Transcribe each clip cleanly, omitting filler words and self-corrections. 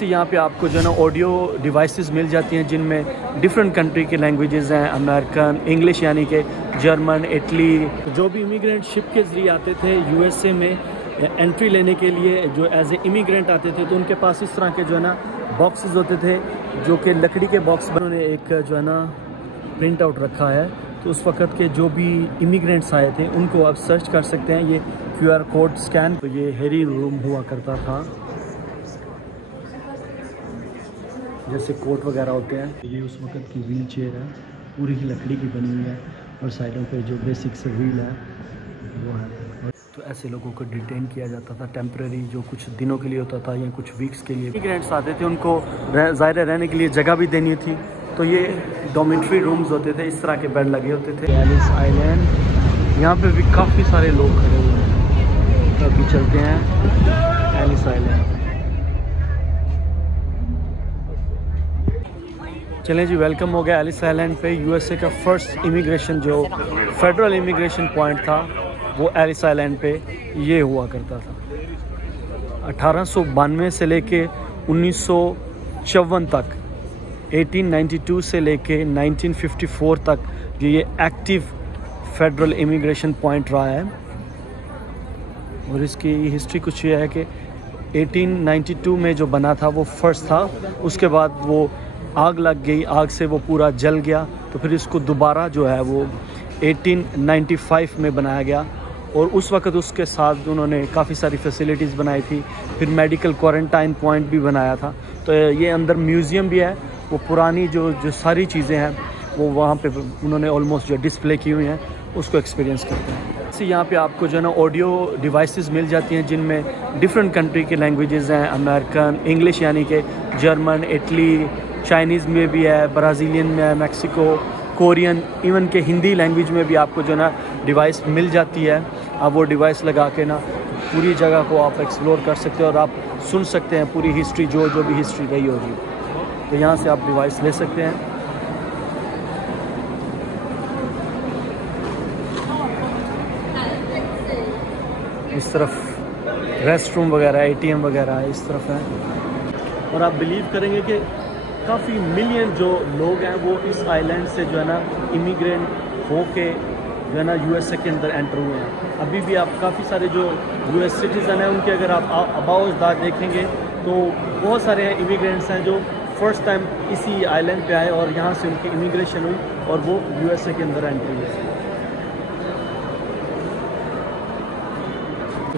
से यहाँ पे आपको जो है ना ऑडियो डिवाइसेस मिल जाती हैं जिनमें डिफरेंट कंट्री के लैंग्वेजेस हैं, अमेरिकन, इंग्लिश यानी कि जर्मन, इटली। जो भी इमिग्रेंट शिप के ज़रिए आते थे यूएसए में एंट्री लेने के लिए, जो एज ए इमिग्रेंट आते थे, तो उनके पास इस तरह के जो है ना बॉक्सेस होते थे जो कि लकड़ी के बॉक्स। उन्होंने एक जो है ना प्रिंट आउट रखा है, तो उस वक़्त के जो भी इमिग्रेंट्स आए थे उनको आप सर्च कर सकते हैं। ये QR कोड स्कैन। तो ये हेरी रूम हुआ करता था, जैसे कोट वगैरह होते हैं। ये उस वक़्त की व्हील चेयर है, पूरी ही लकड़ी की बनी हुई है और साइडों पे जो बेसिक से व्हील है वो है। तो ऐसे लोगों को डिटेन किया जाता था टेम्प्रेरी, जो कुछ दिनों के लिए होता था या कुछ वीक्स के लिए। इमिग्रेंट्स आते थे, उनको ज़ाहिर रहने के लिए जगह भी देनी थी, तो ये डॉर्मेट्री रूम्स होते थे, इस तरह के बेड लगे होते थे। एलिस आइलैंड, यहाँ पे भी काफ़ी सारे लोग खड़े हुए हैं। तो अभी चलते हैं एलिस आइलैंड। चलें जी, वेलकम हो गया एलिस आइलैंड पे। यूएसए का फर्स्ट इमिग्रेशन जो फेडरल इमिग्रेशन पॉइंट था वो एलिस आइलैंड पे ये हुआ करता था। 1892 से लेके 1954 तक, 1892 से लेके 1954 तक जो ये एक्टिव फेडरल इमिग्रेशन पॉइंट रहा है। और इसकी हिस्ट्री कुछ ये है कि 1892 में जो बना था वो फर्स्ट था, उसके बाद वो आग लग गई, आग से वो पूरा जल गया, तो फिर इसको दोबारा जो है वो 1895 में बनाया गया। और उस वक्त उसके साथ उन्होंने काफ़ी सारी फैसिलिटीज़ बनाई थी, फिर मेडिकल क्वारंटाइन पॉइंट भी बनाया था। तो ये अंदर म्यूज़ियम भी है, वो पुरानी जो सारी चीज़ें हैं वो वहाँ पे उन्होंने ऑलमोस्ट जो डिस्प्ले की हुई हैं उसको एक्सपीरियंस करते हैं। इससे यहाँ पे आपको जो है ना ऑडियो डिवाइसेस मिल जाती हैं जिनमें डिफरेंट कंट्री के लैंग्वेजेस हैं, अमेरिकन, इंग्लिश यानी कि जर्मन, इटली, चाइनीज़ में भी है, ब्राज़ीलियन में है, मैक्सिको, कोरियन, इवन के हिंदी लैंग्वेज में भी आपको जो ना डिवाइस मिल जाती है। आप वो डिवाइस लगा के ना पूरी जगह को आप एक्सप्लोर कर सकते हो और आप सुन सकते हैं पूरी हिस्ट्री, जो भी हिस्ट्री रही होगी। तो यहाँ से आप डिवाइस ले सकते हैं। इस तरफ रेस्ट रूम वगैरह, ATM वगैरह इस तरफ है। और आप बिलीव करेंगे कि काफ़ी मिलियन जो लोग हैं वो इस आइलैंड से जो है ना इमिग्रेंट हो के जो है ना यूएसए के अंदर एंटर हुए हैं। अभी भी आप काफ़ी सारे जो यूएस सिटीज़न हैं उनके अगर आप अबाउट देखेंगे तो बहुत सारे इमिग्रेंट्स हैं जो फर्स्ट टाइम इसी आइलैंड पे आए और यहाँ से उनकी इमिग्रेशन हुई और वो यूएसए के अंदर एंटर हुए।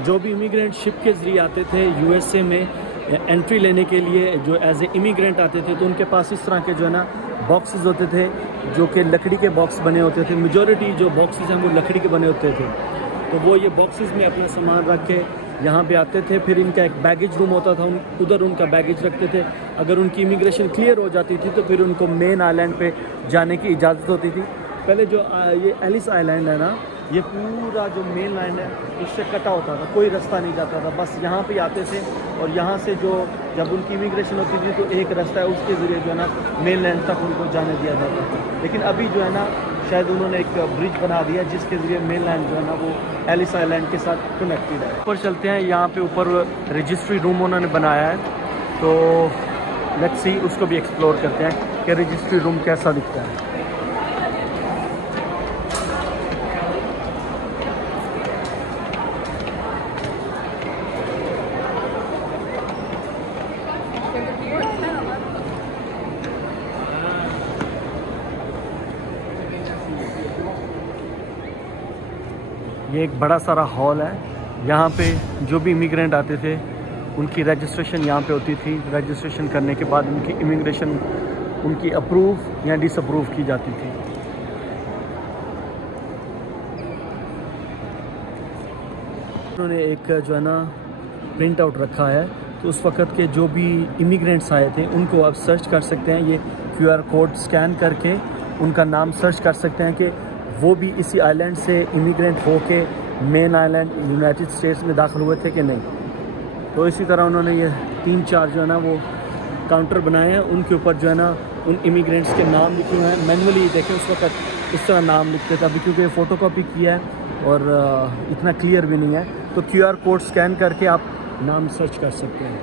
जो भी इमिग्रेंट शिप के ज़रिए आते थे यूएसए में एंट्री लेने के लिए, जो एज ए इमिग्रेंट आते थे, तो उनके पास इस तरह के जो है ना बॉक्सेस होते थे जो कि लकड़ी के बॉक्स बने होते थे। मेजॉरिटी जो बॉक्सेस हैं वो लकड़ी के बने होते थे। तो वो ये बॉक्सेस में अपना सामान रख के यहाँ पे आते थे। फिर इनका एक बैगेज रूम होता था, उधर उनका बैगेज रखते थे। अगर उनकी इमिग्रेशन क्लियर हो जाती थी तो फिर उनको मेन आइलैंड पे जाने की इजाज़त होती थी। पहले जो ये एलिस आइलैंड है ना, ये पूरा जो मेन लाइन है उससे कटा होता था, कोई रास्ता नहीं जाता था, बस यहाँ पे आते थे। और यहाँ से जो जब उनकी इमिग्रेशन होती थी तो एक रास्ता है, उसके ज़रिए जो है ना मेन लाइन तक उनको जाने दिया जाता था। लेकिन अभी जो है ना शायद उन्होंने एक ब्रिज बना दिया जिसके ज़रिए मेन लाइन जो है ना वो एलिस आइलैंड के साथ कनेक्टेड है। ऊपर चलते हैं, यहाँ पे ऊपर रजिस्ट्री रूम उन्होंने बनाया है, तो लेट्स सी उसको भी एक्सप्लोर करते हैं कि रजिस्ट्री रूम कैसा दिखता है। ये एक बड़ा सारा हॉल है, यहाँ पे जो भी इमिग्रेंट आते थे उनकी रजिस्ट्रेशन यहाँ पे होती थी। रजिस्ट्रेशन करने के बाद उनकी इमिग्रेशन उनकी अप्रूव या डिसअप्रूव की जाती थी। उन्होंने एक जो है ना प्रिंट आउट रखा है, तो उस वक़्त के जो भी इमिग्रेंट्स आए थे उनको आप सर्च कर सकते हैं। ये QR कोड स्कैन करके उनका नाम सर्च कर सकते हैं कि वो भी इसी आइलैंड से इमिग्रेंट हो के मेन आइलैंड यूनाइटेड स्टेट्स में दाखिल हुए थे कि नहीं। तो इसी तरह उन्होंने ये 3-4 जो है ना वो काउंटर बनाए हैं, उनके ऊपर जो है ना उन इमिग्रेंट्स के नाम लिखे हुए हैं। मैनुअली देखें उस वक्त इस तरह नाम लिखते थे, अभी क्योंकि फ़ोटोकॉपी किया है और इतना क्लियर भी नहीं है, तो QR कोड स्कैन करके आप नाम सर्च कर सकते हैं।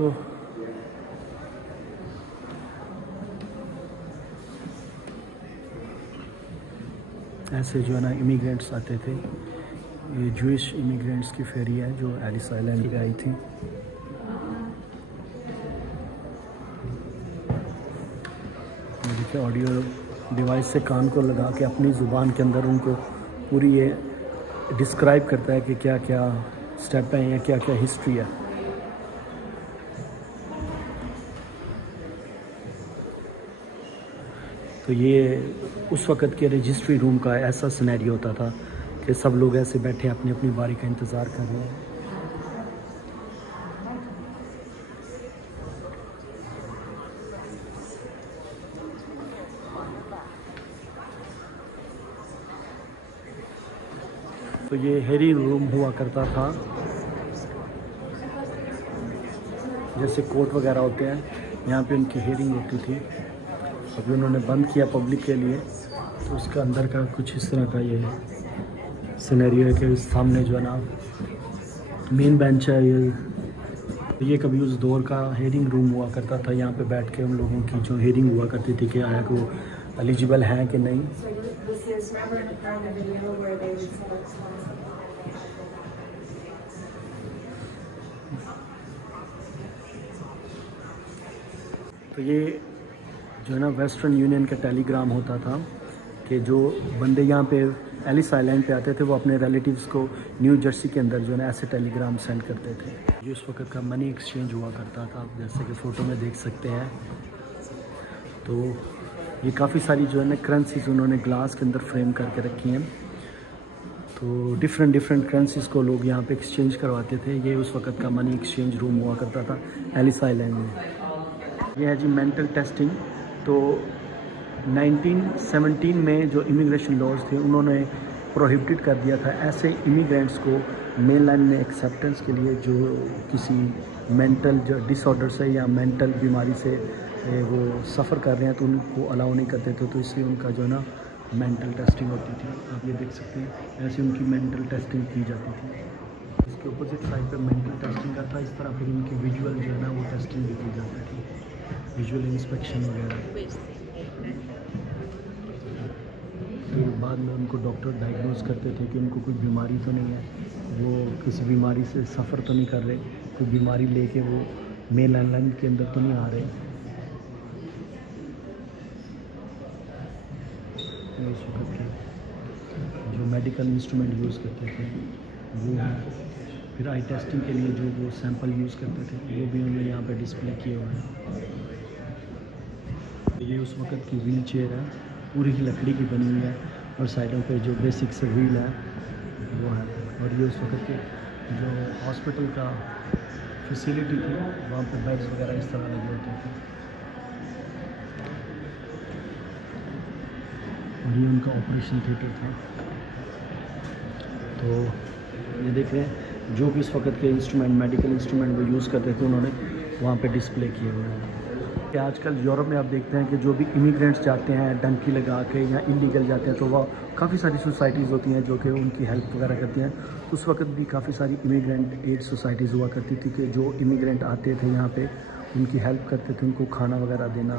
तो ऐसे जो है ना इमिग्रेंट्स आते थे। ये जूइश इमिग्रेंट्स की फेरी है जो एलिस आइलैंड पे आई थी। देखिए ऑडियो डिवाइस से कान को लगा के अपनी ज़ुबान के अंदर उनको पूरी ये डिस्क्राइब करता है कि क्या क्या स्टेप हैं या क्या क्या हिस्ट्री है। तो ये उस वक़्त के रजिस्ट्री रूम का ऐसा सिनेरियो होता था कि सब लोग ऐसे बैठे अपनी अपनी बारी का इंतज़ार कर रहे हैं। तो ये हेयरिंग रूम हुआ करता था, जैसे कोर्ट वगैरह होते हैं, यहाँ पे उनकी हेयरिंग होती थी। अभी उन्होंने बंद किया पब्लिक के लिए, तो उसका अंदर का कुछ इस तरह का ये सिनेरियो है कि सामने जो है ना मेन बेंच है। ये कभी उस दौर का हेयरिंग रूम हुआ करता था। यहाँ पे बैठ के उन लोगों की जो हेयरिंग हुआ करती थी कि आया कि वो एलिजिबल हैं कि नहीं। तो ये जो है ना वेस्टर्न यूनियन का टेलीग्राम होता था कि जो बंदे यहाँ पे एलिस आइलैंड पे आते थे वो अपने रिलेटिव्स को न्यू जर्सी के अंदर जो है ना ऐसे टेलीग्राम सेंड करते थे। ये उस वक्त का मनी एक्सचेंज हुआ करता था, आप जैसे कि फ़ोटो में देख सकते हैं। तो ये काफ़ी सारी जो है ना करेंसीज उन्होंने ग्लास के अंदर फ्रेम करके रखी हैं। तो डिफरेंट करेंसीज़ को लोग यहाँ पे एक्सचेंज करवाते थे। ये उस वक्त का मनी एक्सचेंज रूम हुआ करता था एलिस आइलैंड में। ये है जी मेंटल टेस्टिंग। तो 1917 में जो इमिग्रेशन लॉज थे उन्होंने प्रोहिबिटेड कर दिया था ऐसे इमिग्रेंट्स को मेनलैंड में एक्सेप्टेंस के लिए जो किसी मेंटल जो डिसऑर्डर से या मेंटल बीमारी से वो सफ़र कर रहे हैं, तो उनको अलाउ नहीं करते थे। तो इसलिए उनका जो है ना मेंटल टेस्टिंग होती थी। आप ये देख सकते हैं, ऐसे उनकी मेंटल टेस्टिंग की जाती थी। इसके अपोजिट साइड पे मेंटल टेस्टिंग का था, इस तरह फिर उनकी विजुअल जो है ना वो टेस्टिंग भी की जाती थी, विजुअल इंस्पेक्शन वगैरह। फिर बाद में उनको डॉक्टर डायग्नोज करते थे कि उनको कोई बीमारी तो नहीं है, वो किसी बीमारी से सफ़र तो नहीं कर रहे, कोई बीमारी लेके वो मेन आइलैंड के अंदर तो नहीं आ रहे। उस वक्त के जो मेडिकल इंस्ट्रूमेंट यूज़ करते थे वो है। फिर आई टेस्टिंग के लिए जो वो सैंपल यूज़ करते थे वो भी उन्होंने यहाँ पे डिस्प्ले किए हुए हैं। ये उस वक्त की व्हील चेयर है, पूरी ही लकड़ी की बनी हुई है और साइडों पे जो बेसिक से व्हील है वो है। और ये उस वक्त के जो हॉस्पिटल का फैसिलिटी थी, वहाँ पे बेड्स वगैरह इस तरह लगे होते थे। और ये उनका ऑपरेशन थिएटर था। तो ये देख रहे हैं जो भी इस वक्त के इंस्ट्रूमेंट मेडिकल इंस्ट्रूमेंट वो यूज़ करते थे उन्होंने वहाँ पे डिस्प्ले किए हुए हैं। कि आजकल यूरोप में आप देखते हैं कि जो भी इमिग्रेंट्स जाते हैं डंकी लगा के या इलीगल जाते हैं, तो वह काफ़ी सारी सोसाइटीज़ होती हैं जो कि उनकी हेल्प वगैरह करती हैं। तो उस वक्त भी काफ़ी सारी इमिग्रेंट एड सोसाइटीज़ हुआ करती थी कि जो इमिग्रेंट आते थे यहाँ पे उनकी हेल्प करते थे, उनको खाना वगैरह देना,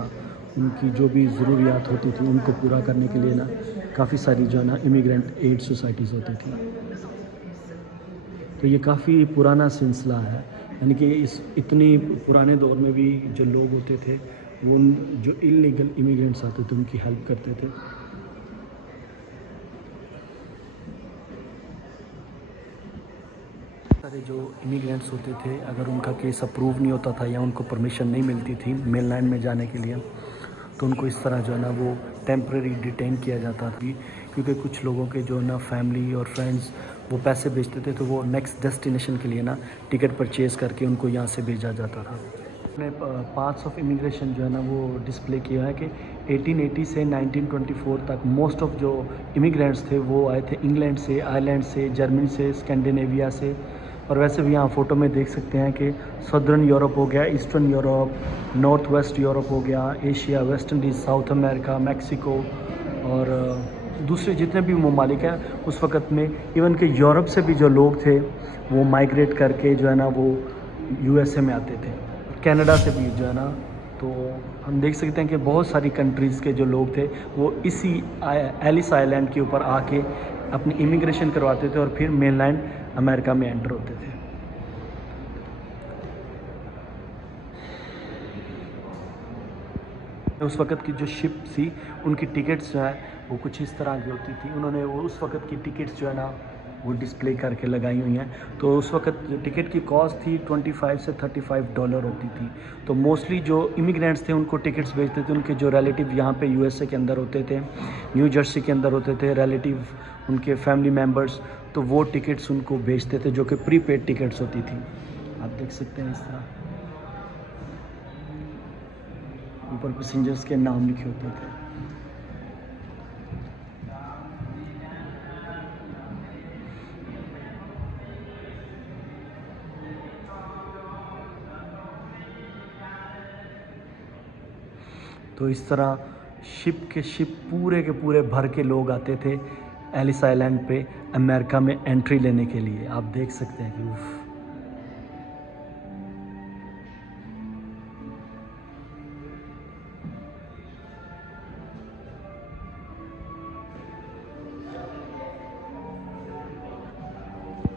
उनकी जो भी ज़रूरियात होती थी उनको पूरा करने के लिए ना काफ़ी सारी जो है ना इमिग्रेंट एड सोसाइटीज़ होती थी। तो ये काफ़ी पुराना सिलसिला है, यानी कि इस इतनी पुराने दौर में भी जो लोग होते थे वो जो इलीगल इमिग्रेंट्स आते थे उनकी हेल्प करते थे। सारे जो इमिग्रेंट्स होते थे अगर उनका केस अप्रूव नहीं होता था या उनको परमिशन नहीं मिलती थी मेनलैंड में जाने के लिए, तो उनको इस तरह जो है ना वो टेम्परेरी डिटेन किया जाता था। क्योंकि कुछ लोगों के जो ना फैमिली और फ्रेंड्स वो पैसे भेजते थे, तो वो नेक्स्ट डेस्टिनेशन के लिए ना टिकट परचेज़ करके उनको यहाँ से भेजा जाता था। अपने पार्ट्स ऑफ इमिग्रेशन जो है ना वो डिस्प्ले किया है कि 1880 से 1924 तक मोस्ट ऑफ जो इमिग्रेंट्स थे वो आए थे इंग्लैंड से, आयरलैंड से, जर्मनी से, स्कैंडिनेविया से। और वैसे भी यहाँ फ़ोटो में देख सकते हैं कि सदर्न यूरोप हो गया, eastern Europe, north west Europe हो गया, Asia, West Indies, south America, Mexico और दूसरे जितने भी ममालिक हैं उस वक़्त में, इवन के यूरोप से भी जो लोग थे वो माइग्रेट करके जो है ना वो यूएसए में आते थे। कनाडा से भी जो है ना, तो हम देख सकते हैं कि बहुत सारी कंट्रीज़ के जो लोग थे वो इसी एलिस आइलैंड के ऊपर आके अपनी इमिग्रेशन करवाते थे और फिर मेनलैंड अमेरिका में एंटर होते थे। उस वक़्त की जो शिप थी उनकी टिकट्स जो है वो कुछ इस तरह की होती थी। उन्होंने वो उस वक़्त की टिकट्स जो है ना वो डिस्प्ले करके लगाई हुई हैं। तो उस वक़्त टिकट की कॉस्ट थी 25 से $35 होती थी। तो मोस्टली जो इमिग्रेंट्स थे उनको टिकट्स भेजते थे, उनके जो रिलेटिव यहाँ पे यूएसए के अंदर होते थे, न्यू जर्सी के अंदर होते थे रिलेटिव, उनके फैमिली मेम्बर्स, तो वो टिकट्स उनको भेजते थे जो कि प्रीपेड टिकट्स होती थी। आप देख सकते हैं इस तरह ऊपर पैसेंजर्स के नाम लिखे होते थे। तो इस तरह शिप पूरे के पूरे भर के लोग आते थे एलिस आइलैंड पे अमेरिका में एंट्री लेने के लिए। आप देख सकते हैं कि उफ।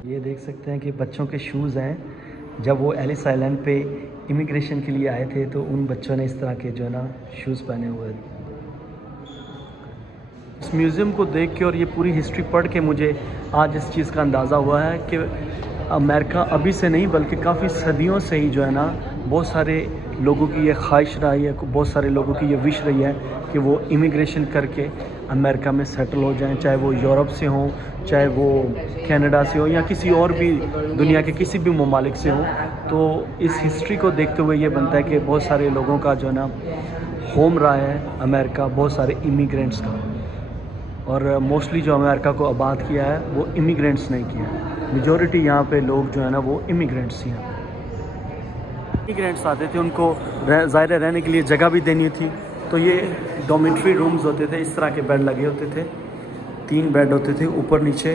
ये देख सकते हैं कि बच्चों के शूज़ हैं। जब वो एलिस आइलैंड पे इमिग्रेशन के लिए आए थे तो उन बच्चों ने इस तरह के जो है ना शूज़ पहने हुए थे। इस म्यूज़ियम को देख के और ये पूरी हिस्ट्री पढ़ के मुझे आज इस चीज़ का अंदाज़ा हुआ है कि अमेरिका अभी से नहीं बल्कि काफ़ी सदियों से ही जो है ना बहुत सारे लोगों की ये ख्वाहिश रही है, बहुत सारे लोगों की ये विश रही है कि वो इमिग्रेशन करके अमेरिका में सेटल हो जाएं, चाहे वो यूरोप से हों, चाहे वो कनाडा से हो या किसी और भी दुनिया के किसी भी ममालिक से हो। तो इस हिस्ट्री को देखते हुए ये बनता है कि बहुत सारे लोगों का जो है ना होम रहा है अमेरिका, बहुत सारे इमिग्रेंट्स का, और मोस्टली जो अमेरिका को आबाद किया है वो इमिग्रेंट्स ने किया है। मेजॉरिटी यहाँ पे लोग जो है ना वो इमिग्रेंट्स ही हैं। इमिग्रेंट्स आते थे, उनको ज़ाहिर रहने के लिए जगह भी देनी थी। तो ये डॉर्मेट्री रूम्स होते थे, इस तरह के बेड लगे होते थे, 3 बेड होते थे ऊपर नीचे,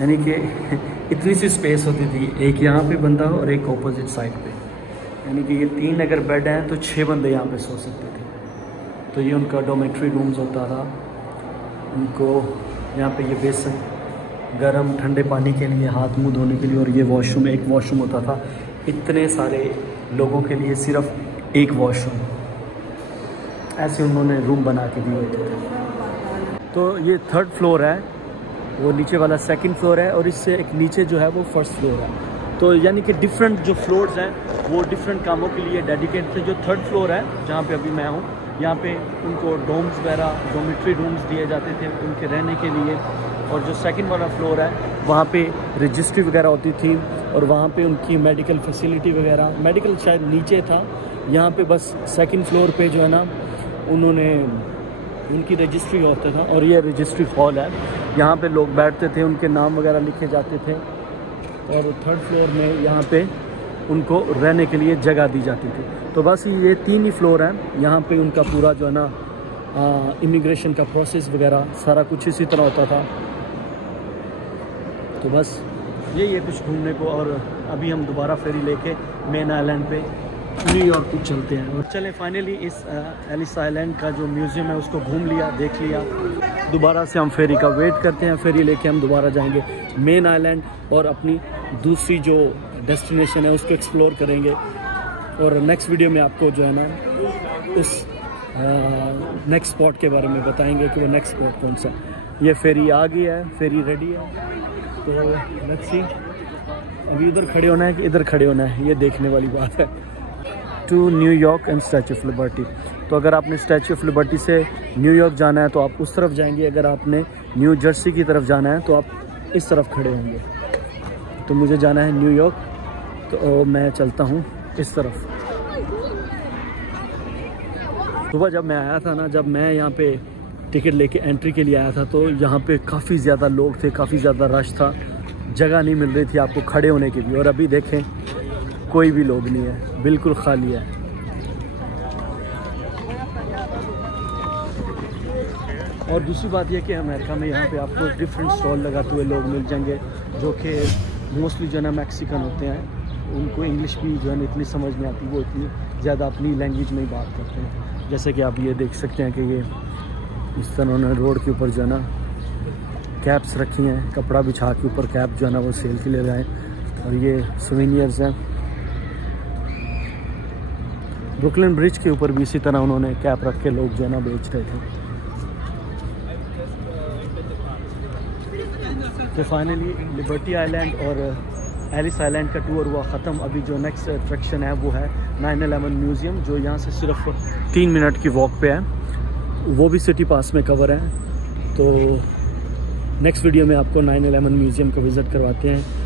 यानी कि इतनी सी स्पेस होती थी, एक यहाँ पे बंदा और एक ऑपोजिट साइड पे, यानी कि ये 3 अगर बेड हैं तो 6 बंदे यहाँ पे सो सकते थे। तो ये उनका डॉर्मेट्री रूम्स होता था। उनको यहाँ पे ये बेसन, गर्म ठंडे पानी के लिए, हाथ मुंह धोने के लिए, और ये वॉशरूम, एक वॉशरूम होता था इतने सारे लोगों के लिए, सिर्फ एक वॉशरूम, ऐसे उन्होंने रूम बना के दिए होते थे। तो ये 3rd फ्लोर है, वो नीचे वाला 2nd फ्लोर है, और इससे एक नीचे जो है वो 1st फ्लोर है। तो यानी कि डिफरेंट जो फ्लोर्स हैं वो डिफरेंट कामों के लिए डेडिकेट थे। जो 3rd फ्लोर है जहाँ पे अभी मैं हूँ, यहाँ पे उनको डोम्स वगैरह, डोमेट्री रूम्स दिए जाते थे उनके रहने के लिए। और जो 2nd वाला फ्लोर है वहाँ पे रजिस्ट्री वगैरह होती थी, और वहाँ पे उनकी मेडिकल फैसिलिटी वगैरह, मेडिकल शायद नीचे था, यहाँ पे बस 2nd फ्लोर पे जो है ना उन्होंने उनकी रजिस्ट्री होता था। और ये रजिस्ट्री हॉल है, यहाँ पे लोग बैठते थे, उनके नाम वगैरह लिखे जाते थे। और 3rd फ्लोर में यहाँ पे उनको रहने के लिए जगह दी जाती थी। तो बस ये 3 ही फ्लोर हैं, यहाँ पे उनका पूरा जो है ना इमिग्रेशन का प्रोसेस वगैरह सारा कुछ इसी तरह होता था। तो बस यही है कुछ घूमने को। और अभी हम दोबारा फेरी लेके मेन आइलैंड पे न्यूयॉर्क को चलते हैं। और चलें, फाइनली इस एलिस आइलैंड का जो म्यूज़ियम है उसको घूम लिया, देख लिया। दोबारा से हम फेरी का वेट करते हैं, फेरी लेके हम दोबारा जाएंगे मेन आइलैंड और अपनी दूसरी जो डेस्टिनेशन है उसको एक्सप्लोर करेंगे। और नेक्स्ट वीडियो में आपको जो है ना उस नेक्स्ट स्पॉट के बारे में बताएंगे कि वो नेक्स्ट स्पॉट कौन सा। ये फेरी आ गई है, फेरी रेडी है। तो लेट्स सी, अभी इधर खड़े होना है कि इधर खड़े होना है, ये देखने वाली बात है। To New York and statue of liberty. तो अगर आपने स्टैचू ऑफ लिबर्टी से न्यूयॉर्क जाना है तो आप उस तरफ जाएंगे, अगर आपने न्यू जर्सी की तरफ जाना है तो आप इस तरफ खड़े होंगे। तो मुझे जाना है न्यूयॉर्क, तो मैं चलता हूँ इस तरफ। सुबह जब मैं आया था ना, जब मैं यहाँ पे टिकट लेके एंट्री के लिए आया था, तो यहाँ पे काफ़ी ज़्यादा लोग थे, काफ़ी ज़्यादा रश था, जगह नहीं मिल रही थी आपको खड़े होने की भी। और अभी देखें कोई भी लोग नहीं है, बिल्कुल खाली है। और दूसरी बात यह कि अमेरिका में यहाँ पे आपको डिफरेंट स्टॉल लगाते हुए लोग मिल जाएंगे, जो कि मोस्टली जो है ना मैक्सिकन होते हैं। उनको इंग्लिश भी जो है ना इतनी समझ नहीं आती, वो इतनी ज़्यादा अपनी लैंग्वेज में ही बात करते हैं। जैसे कि आप ये देख सकते हैं कि ये इस तरह उन्होंने रोड के ऊपर जो है ना कैप्स रखी हैं, कपड़ा बिछा के ऊपर कैप जो है ना वो सेल के लिए लगाएँ। और ये सोवेनियर्स हैं। ब्रुकलिन ब्रिज के ऊपर भी इसी तरह उन्होंने कैप रख के लोग जो है ना बेच रहे थे। तो फाइनली लिबर्टी आइलैंड और एलिस आइलैंड का टूर हुआ ख़त्म। अभी जो नेक्स्ट अट्रैक्शन है वो है 9/11 म्यूज़ियम, जो यहाँ से सिर्फ 3 मिनट की वॉक पे है, वो भी सिटी पास में कवर है। तो नेक्स्ट वीडियो में आपको 9/11 म्यूज़ियम का विज़िट करवाते हैं।